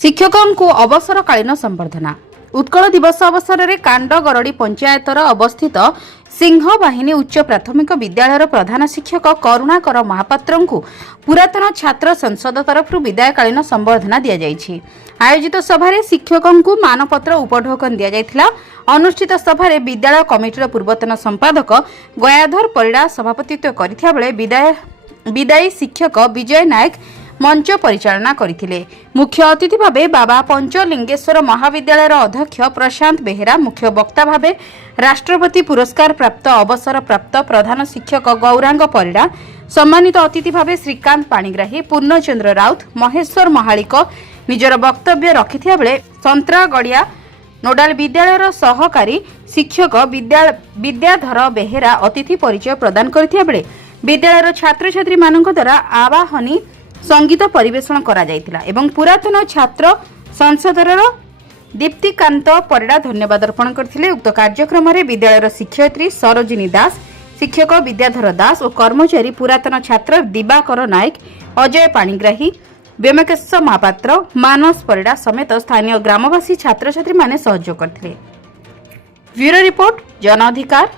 शिक्षकों को अवसरकालीन संबर्धना। उत्कल दिवस अवसर में कांडगरड़ी पंचायतर अवस्थित सिंहवाहिनी उच्च प्राथमिक विद्यालयर प्रधान शिक्षक करुणाकर महापात्र को पुरातन छात्र संसद तरफ विदायकालीन संबर्धना दि जायछि। आयोजित सभारे शिक्षकों को मानपत्र उपढौकन दि जायथिला। अनुष्ठित सभारे विद्यालय कमिटीर पूर्वतन संपादक गयाधर परिड़ा सभापतित्व करिथिया बेले विदायी शिक्षक विजय नायक मंच परिचालना करथिले। मुख्य अतिथि भावे बाबा पंचलिंगेश्वर महाविद्यालयर अध्यक्ष प्रशांत बेहेरा, मुख्य वक्ता भावे राष्ट्रपति पुरस्कार प्राप्त अवसर प्राप्त प्रधान शिक्षक गौरांग परिड़ा, सम्मानित अतिथि भावे श्रीकांत पाणिग्राही, पूर्णचंद्र राउत, महेश्वर महालिक निजर वक्तव्य रखिथिया बेले संतरागड़िया नोडाल विद्यालयर सहकारी शिक्षक विद्याधर बेहेरा अतिथि परिचय प्रदान करथिया बेले विद्यालयर छात्र छात्री मानक द्वारा आवाहनी संगीत परिवेषण करा जायतिला एवं पुरातन छात्र संसदर दीप्तिकांत परिड़ा धन्यवाद अर्पण करथिले। उक्त कार्यक्रम में विद्यालयर शिक्षयित्री सरोजिनी दास, शिक्षक विद्याधर दास और कर्मचारी पुरातन छात्र दिवाकर नायक, अजय पाणिग्राही, व्योमकेश महापात्र, मानस परिड़ा समेत स्थानीय ग्रामवासी छात्र छात्री माने सहयोग करथिले। ब्यूरो रिपोर्ट, जन अधिकार।